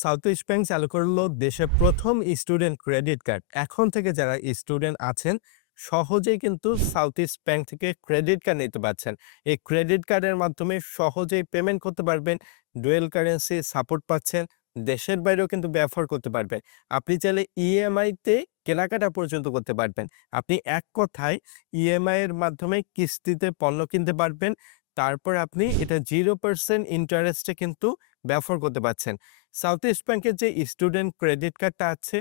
South east bank চালু করলো দেশের প্রথম স্টুডেন্ট ক্রেডিট কার্ড। এখন থেকে যারা স্টুডেন্ট আছেন সহজেই কিন্তু সাউথ ইস্ট ব্যাংক থেকে ক্রেডিট কার্ড নিতে পারছেন। এই ক্রেডিট কার্ডের মাধ্যমে সহজেই পেমেন্ট করতে পারবেন, ডুয়েল কারেন্সি সাপোর্ট পাচ্ছেন, দেশের বাইরেও কিন্তু ব্যবহার করতে পারবেন। আপনি চাইলে ইএমআই তে কেনাকাটা পর্যন্ত করতে পারবেন। আপনি এক কথায় ইএমআই এর মাধ্যমে কিস্তিতে পণ্য কিনতে পারবেন। তারপর আপনি এটা 0% ইন্টারেস্টে কিন্তু ব্যবহার করতে পারছেন। সাউথ ইস্ট ব্যাংকের যে স্টুডেন্ট ক্রেডিট কার্ডটা আছে,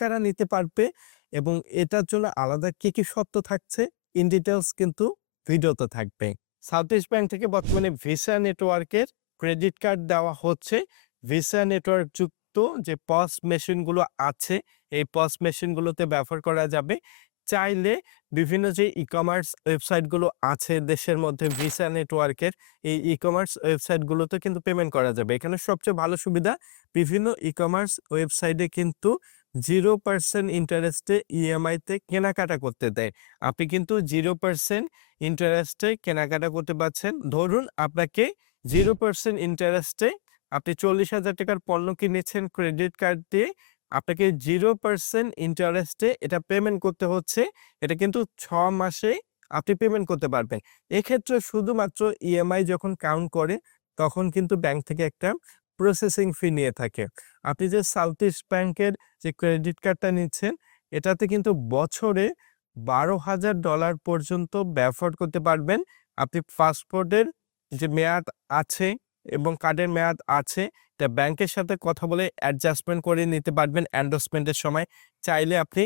কারা নিতে পারবে এবং এটার জন্য আলাদা কি শর্ত থাকছে, ইন ডিটেইলস কিন্তু ভিডিওতে থাকবে। সাউথ ইস্ট ব্যাংক থেকে বর্তমানে ভিসা নেটওয়ার্কের ক্রেডিট কার্ড দেওয়া হচ্ছে। ভিসা নেটওয়ার্ক যুক্ত যে পস মেশিনগুলো আছে, এই পস মেশিনগুলোতে ব্যবহার করা যাবে। চাইলে বিভিন্ন যে ই-কমার্স ওয়েবসাইটগুলো আছে দেশের মধ্যে ভিসা নেটওয়ার্কের, এই ই-কমার্স ওয়েবসাইটগুলোতে কিন্তু পেমেন্ট করা যাবে। এখানে সবচেয়ে ভালো সুবিধা, বিভিন্ন ই-কমার্স ওয়েবসাইটে কিন্তু 0% ইন্টারেস্টে ইএমআই তে কেনাকাটা করতে দেয়। আপনি কিন্তু 0% ইন্টারেস্টে কেনাকাটা করতে পারছেন। ধরুন আপনাকে 0% ইন্টারেস্টে আপনি ৳৪০,০০০ পণ্য কিনেছেন ক্রেডিট কার্ড দিয়ে, আপনাকে 0% ইন্টারেস্টে এটা পেমেন্ট করতে হচ্ছে। এটা কিন্তু ৬ মাসে আপনি পেমেন্ট করতে পারবেন। এক্ষেত্রে শুধুমাত্র ইএমআই যখন কাউন্ট করে, তখন কিন্তু ব্যাংক থেকে একটা প্রসেসিং ফি নিয়ে থাকে। আপনি যে সাউথ ইস্ট ব্যাংকের যে ক্রেডিট কার্ডটা নিচ্ছেন, এটাতে কিন্তু বছরে $১২,০০০ পর্যন্ত ব্যবহার করতে পারবেন। আপনি পাসপোর্টের যে মেয়াদ আছে এবং কার্ডের মেয়াদ আছে, এটা ব্যাংকের সাথে কথা বলে অ্যাডজাস্টমেন্ট করে নিতে পারবেন এন্ডোর্সমেন্টের সময়। চাইলে আপনি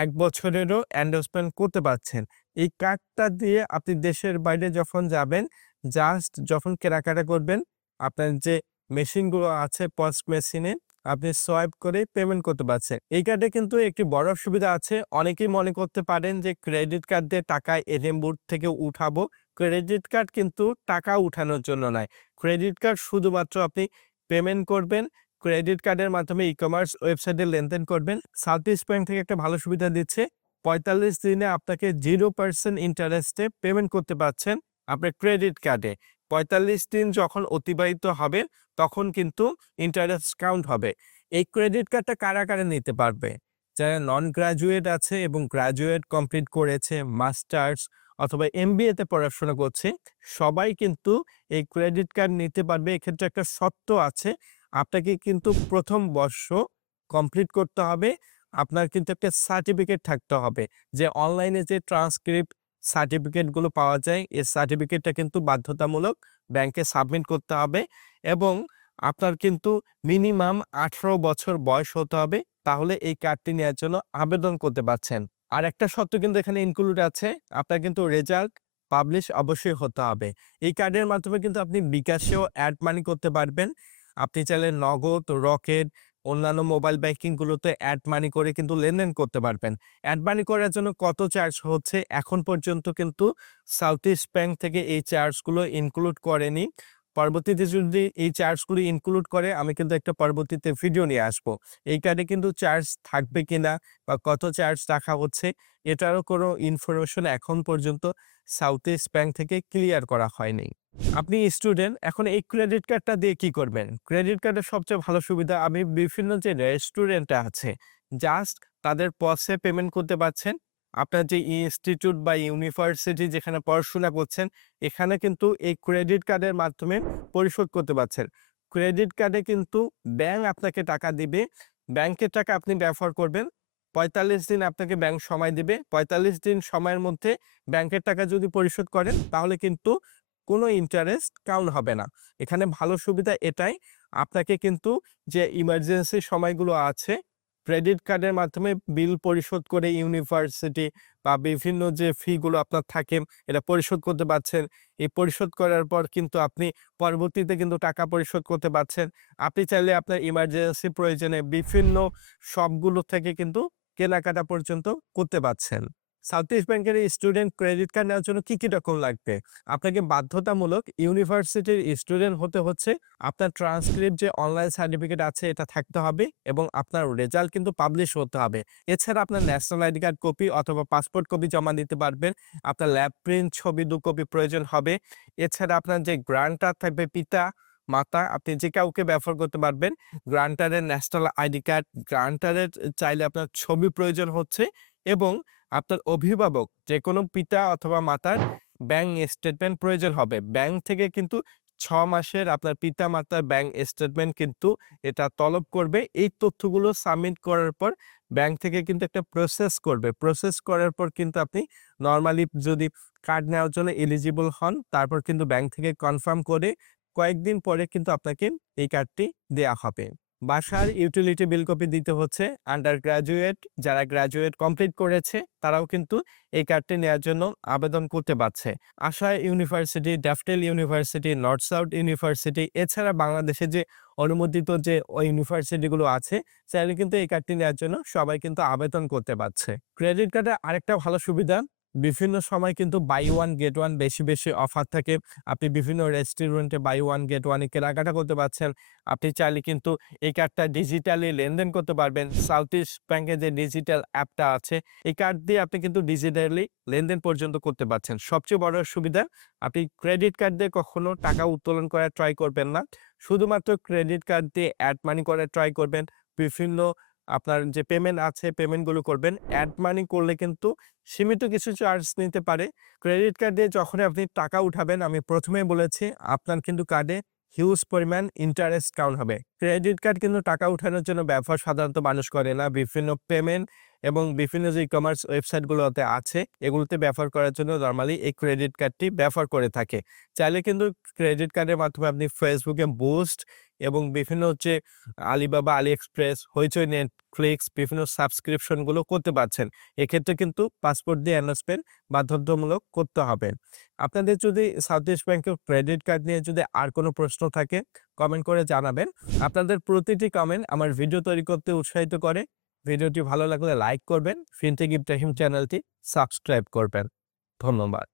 ১ বছরেরও এন্ডোর্সমেন্ট করতে পারছেন। এই কার্ডটা দিয়ে আপনি দেশের বাইরে যখন যাবেন, জাস্ট যখন কেনাকাটা করবেন, আপনার যে মেশিনগুলো আছে পস মেশিনে, আপনি সোয়াইপ করে পেমেন্ট করতে পারছেন। এই কার্ডে কিন্তু একটি বড় সুবিধা আছে। অনেকেই মনে করতে পারেন যে ক্রেডিট কার্ড দিয়ে টাকা এটিএম বুথ থেকে উঠাবো। ক্রেডিট কার্ড কিন্তু টাকা উঠানোর জন্য নয়। ক্রেডিট কার্ড শুধুমাত্র আপনি পেমেন্ট করবেন। ক্রেডিট কার্ডের মাধ্যমে ই-কমার্স ওয়েবসাইটে লেনদেন করবেন। সাউথ ইস্ট ব্যাংক থেকে একটা ভালো সুবিধা দিচ্ছে। ৪৫ দিনে আপনাকে 0% ইন্টারেস্টে পেমেন্ট করতে পারছেন আপনার ক্রেডিট কার্ডে। ৪৫ দিন যখন অতিবাহিত হবে, তখন কিন্তু ইন্টারেস্ট কাউন্ট হবে। এই ক্রেডিট কার্ডটা কারা নিতে পারবে? যারা নন গ্র্যাজুয়েট আছে এবং গ্র্যাজুয়েট কমপ্লিট করেছে, মাস্টার্স অথবা এমবিএ তে পড়াশোনা করছে, সবাই কিন্তু এই ক্রেডিট কার্ড নিতে পারবে। এক্ষেত্রে একটা শর্ত আছে। আপনাকে কিন্তু ১ম বর্ষ কমপ্লিট করতে হবে। আপনার কিন্তু একটা সার্টিফিকেট থাকতে হবে। যে অনলাইনে যে ট্রান্সক্রিপ্ট সার্টিফিকেট গুলো পাওয়া যায়, এই সার্টিফিকেটটা কিন্তু বাধ্যতামূলক ব্যাংকে সাবমিট করতে হবে এবং আপনার কিন্তু মিনিমাম ১৮ বছর বয়স হতে হবে। তাহলে এই কার্ডটি নেয়ার জন্য আবেদন করতে পারছেন। আরেকটা শর্ত কিন্তু এখানে ইনক্লুড আছে। আপনার কিন্তু রেজাল্ট পাবলিশ অবশ্যই হতে হবে। এই কার্ডের মাধ্যমে কিন্তু আপনি বিকাশেও এড মানি করতে পারবেন। আপনি চাইলে নগদ, রকেট, অন্যান্য মোবাইল ব্যাংকিং গুলোতে এড মানি করে কিন্তু লেনদেন করতে পারবেন। এড মানি করার জন্য কত চার্জ হচ্ছে এখন পর্যন্ত কিন্তু সাউথ ইস্ট ব্যাংক থেকে এই চার্জ গুলো ইনক্লুড করেনি। পরবর্তীতে যদি এই চার্জ গুলো ইনক্লুড করে, আমি কিন্তু একটা পরবর্তীতে ভিডিও নিয়ে আসবো। এই কার্ডে কিন্তু চার্জ থাকবে কিনা বা কত চার্জ রাখা হচ্ছে, এটারও কোনো ইনফরমেশন এখন পর্যন্ত সাউথ ইস্ট ব্যাংক থেকে ক্লিয়ার করা হয়নি। আপনি স্টুডেন্ট, এখন এই ক্রেডিট কার্ডটা দিয়ে কি করবেন? ক্রেডিট কার্ডের সবচেয়ে ভালো সুবিধা, আমি বিভিন্ন যে রেস্টুরেন্ট আছে, জাস্ট তাদের পসে পেমেন্ট করতে পারছেন। আপনার যে ইনস্টিটিউট বা ইউনিভার্সিটি যেখানে পড়াশোনা করছেন, এখানে কিন্তু এই ক্রেডিট কার্ডের মাধ্যমে পরিশোধ করতে পারছেন। ক্রেডিট কার্ডে কিন্তু ব্যাংক আপনাকে টাকা দিবে। ব্যাংকের টাকা আপনি ব্যবহার করবেন। ৪৫ দিন আপনাকে ব্যাংক সময় দিবে। ৪৫ দিন সময়ের মধ্যে ব্যাংকের টাকা যদি পরিশোধ করেন, তাহলে কিন্তু কোনো ইন্টারেস্ট কাউন্ট হবে না। এখানে ভালো সুবিধা এটাই, আপনাকে কিন্তু যে ইমার্জেন্সি সময়গুলো আছে, ক্রেডিট কার্ডের মাধ্যমে বিল পরিশোধ করে ইউনিভার্সিটি বা বিভিন্ন যে ফি গুলো আপনার থাকে, এটা পরিশোধ করতে পারছেন। এই পরিশোধ করার পর কিন্তু আপনি পরবর্তীতে কিন্তু টাকা পরিশোধ করতে পারছেন। আপনি চাইলে আপনার ইমার্জেন্সি প্রয়োজনে বিভিন্ন শপগুলো থেকে কিন্তু কেনাকাটা পর্যন্ত করতে পারছেন। সাউথ ইস্ট ব্যাংকের এই স্টুডেন্ট ক্রেডিট কার্ড নেওয়ার জন্য কি ডকুমেন্ট লাগবে? আপনাকে বাধ্যতামূলক ইউনিভার্সিটির স্টুডেন্ট হতে হচ্ছে। আপনার ট্রান্সক্রিপ্ট যে অনলাইন সার্টিফিকেট আছে, এটা থাকতে হবে এবং আপনার রেজাল্ট কিন্তু পাবলিশ হতে হবে। এছাড়া আপনার ন্যাশনাল আইডি কার্ড কপি অথবা পাসপোর্ট কপি জমা দিতে পারবেন। আপনার ল্যাব প্রিন্ট ছবি ২ কপি প্রয়োজন হবে। এছাড়া আপনার যে গ্রান্টার থাকবে, পিতা মাতা, আপনি যে কাউকে ব্যবহার করতে পারবেন। গ্রান্টারের ন্যাশনাল আইডি কার্ড, গ্রান্টারের চাইলে আপনার ছবি প্রয়োজন হচ্ছে এবং আপনার অভিভাবক যেকোনো পিতা অথবা মাতার ব্যাংক স্টেটমেন্ট প্রয়োজন হবে। ব্যাংক থেকে কিন্তু ৬ মাসের আপনার পিতা-মাতার ব্যাংক স্টেটমেন্ট কিন্তু এটা তলব করবে। এই তথ্যগুলো সাবমিট করার পর ব্যাংক থেকে কিন্তু একটা প্রসেস করবে। প্রসেস করার পর কিন্তু আপনি নরমালি যদি কার্ড নেওয়ার জন্য এলিজিবল হন, তারপর কিন্তু ব্যাংক থেকে কনফার্ম করে কয়েকদিন পরে কিন্তু আপনাকে এই কার্ডটি দেয়া হবে। বাসার ইউটিলিটি বিল কপি দিতে হচ্ছে। আন্ডার গ্র্যাজুয়েট যারা গ্র্যাজুয়েট কমপ্লিট করেছে তারাও কিন্তু এই কার্ডটি নেয়ার জন্য আবেদন করতে পারছে। ASA University, Daffodil University, North South University এছাড়া বাংলাদেশে যে অনুমোদিত যে ইউনিভার্সিটিগুলো আছে, চাইলে কিন্তু এই কার্ডটি নেয়ার জন্য সবাই কিন্তু আবেদন করতে পারছে। ক্রেডিট কার্ডের আরেকটা ভালো সুবিধা, বিভিন্ন সময় কিন্তু বাই ওয়ান গেট ওয়ান বেশি অফার থাকে। আপনি বিভিন্ন রেস্টুরেন্টে বাই ওয়ান গেট ওয়ান এ কেনাকাটা করতে পারছেন। আপনি চাইলে কিন্তু এই কার্ডটা ডিজিটালি লেনদেন করতে পারবেন। সাউথ ইস্ট ব্যাংকের যে ডিজিটাল অ্যাপটা আছে, এই কার্ড দিয়ে আপনি কিন্তু ডিজিটালি লেনদেন পর্যন্ত করতে পারছেন। সবচেয়ে বড় সুবিধা, আপনি ক্রেডিট কার্ড দিয়ে কখনো টাকা উত্তোলন করার ট্রাই করবেন না। শুধুমাত্র ক্রেডিট কার্ড দিয়ে অ্যাড মানি করার ট্রাই করবেন। বিভিন্ন আপনার যে পেমেন্ট আছে, পেমেন্টগুলো করবেন। অ্যাড মানি করলে কিন্তু সীমিত কিছু চার্জ নিতে পারে। ক্রেডিট কার্ড দিয়ে যখনই আপনি টাকা উঠাবেন, আমি ১ম এই বলেছি আপনার কিন্তু কার্ডে হিউজ পরিমাণ ইন্টারেস্ট কাউন্ট হবে। ক্রেডিট কার্ড কিন্তু টাকা উঠানোর জন্য ব্যবহার সাধারণত মানুষ করে না। বিভিন্ন পেমেন্ট এবং বিভিন্ন যে ই-কমার্স ওয়েবসাইটগুলোতে আছে, এগুলোতে ব্যবহার করার জন্য নরমালি এই ক্রেডিট কার্ডটি ব্যবহার করে থাকে। চাইলে কিন্তু ক্রেডিট কার্ডের মাধ্যমে আপনি ফেসবুকে বুস্ট এবং বিভিন্ন হচ্ছে আলিবাবা, আলিএক্সপ্রেস, হইচই, নেটফ্লিক্স বিভিন্ন সাবস্ক্রিপশন গুলো করতে পারছেন। এক্ষেত্রে কিন্তু পাসপোর্ট দিয়ে এনরোলমেন্ট বাধ্যতামূলক করতে হবে। আপনাদের যদি সাউথ ইস্ট ব্যাংকের ক্রেডিট কার্ড নিয়ে যদি আর কোনো প্রশ্ন থাকে, কমেন্ট করে জানাবেন। আপনাদের প্রতিটি কমেন্ট আমার ভিডিও তৈরি করতে উৎসাহিত করে। ভিডিওটি ভালো লাগলে লাইক করবেন। ফিনটেক ইব্রাহিম চ্যানেলটি সাবস্ক্রাইব করবেন। ধন্যবাদ।